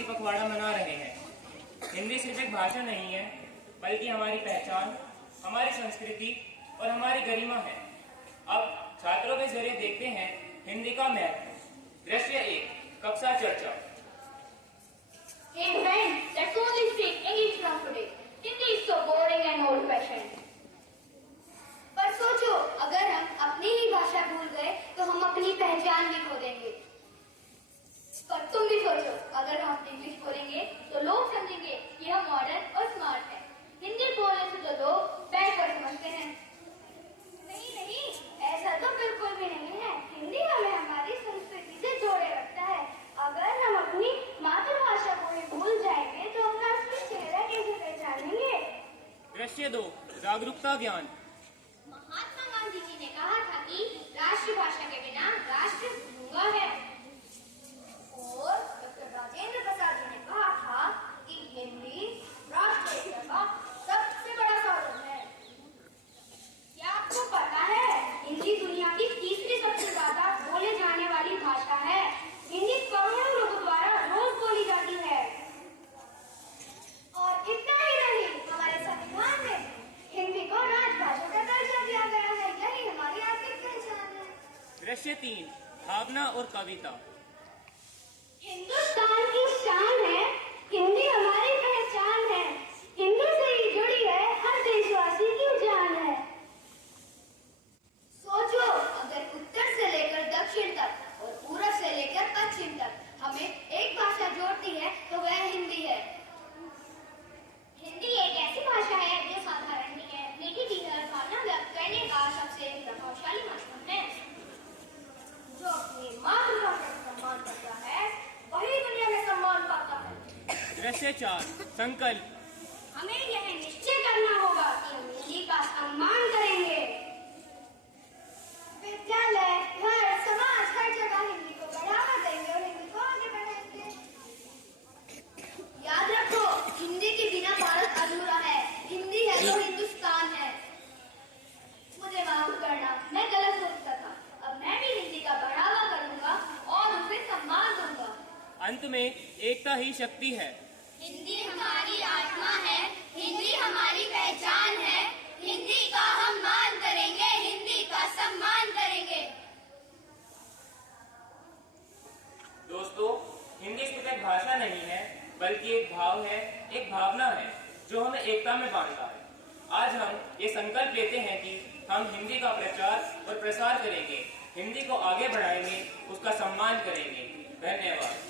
हिंदी पखवाड़ा मना रहे हैं। हिंदी सिर्फ एक भाषा नहीं है, बल्कि हमारी पहचान, हमारी संस्कृति और हमारी गरिमा है। अब छात्रों के जरिए देखते हैं हिंदी का महत्व। दृश्य 1, कक्षा चर्चा। Hey friends, let's only speak English from today. Hindi is so boring and old-fashioned. पर सोचो, अगर हम अपनी ही भाषा भूल गए तो हम अपनी पहचान भी खो देंगे। पर तुम भी सोचो, अगर हम इंग्लिश बोलेंगे तो लोग समझेंगे कि हम मॉडर्न और स्मार्ट हैं। हिंदी बोलने से तो लोग बैकवर्ड समझते हैं। नहीं, ऐसा तो बिल्कुल भी नहीं है। हिंदी हमें हमारी संस्कृति से जोड़े रखता है। अगर हम अपनी मातृभाषा को ही भूल जाएंगे तो अपना असली चेहरा कैसे पहचानेंगे? दृश्य 2, जागरूकता ज्ञान। महात्मा गांधी जी ने कहा था कि राष्ट्रभाषा के बिना राष्ट्र गूंगा है। और डॉक्टर राजेंद्र प्रसाद जी ने कहा था कि हिंदी राष्ट्र एकता का सबसे बड़ा साधन है। क्या आपको पता है, हिंदी दुनिया की तीसरी सबसे ज्यादा बोले जाने वाली भाषा है। हिंदी करोड़ों लोगों द्वारा रोज बोली जाती है। और इतना ही नहीं, हमारे संविधान में हिंदी को राजभाषा का दर्जा दिया गया है। यही हमारी आर्थिक पहचान है। दृश्य 3, भावना और कविता। हिंदुस्तान की शान है, हिंदी हमारी पहचान है। हिंदी से ही जुड़ी है हर देशवासी की जान है। सोचो, अगर उत्तर से लेकर दक्षिण तक और पूरब से लेकर पश्चिम तक हमें एक भाषा जोड़ती है तो वह हिंदी है। हिंदी एक ऐसी भाषा है जो साधारण नहीं है, मीठी भी है, भावना व्यक्त करने का सबसे प्रभावशाली माध्यम है। जो अपनी मातृभाषा का सम्मान करता है वही दुनिया में सम्मान पाता है। दृश्य 4, संकल्प। हमें यह निश्चय करना होगा कि हम हिंदी का सम्मान करेंगे। विद्यालय, घर, समाज, हर जगह हिंदी को बढ़ावा देंगे और हिंदी को आगे बढ़ाएंगे। याद रखो, हिंदी के बिना भारत अधूरा है। हिंदी है तो हिंदुस्तान है। मुझे माफ करना, मैं गलत सोचता था। अब मैं भी हिंदी का बढ़ावा करूंगा और उसे सम्मान दूंगा। अंत में एकता ही शक्ति है। हिंदी हमारी आत्मा है, हिंदी हमारी पहचान है। हिंदी का हम मान करेंगे, हिंदी का सम्मान करेंगे। दोस्तों, हिंदी सिर्फ एक भाषा नहीं है, बल्कि एक भाव है, एक भावना है जो हमें एकता में बांधता है। आज हम ये संकल्प लेते हैं कि हम हिंदी का प्रचार और प्रसार करेंगे, हिंदी को आगे बढ़ाएंगे, उसका सम्मान करेंगे। धन्यवाद।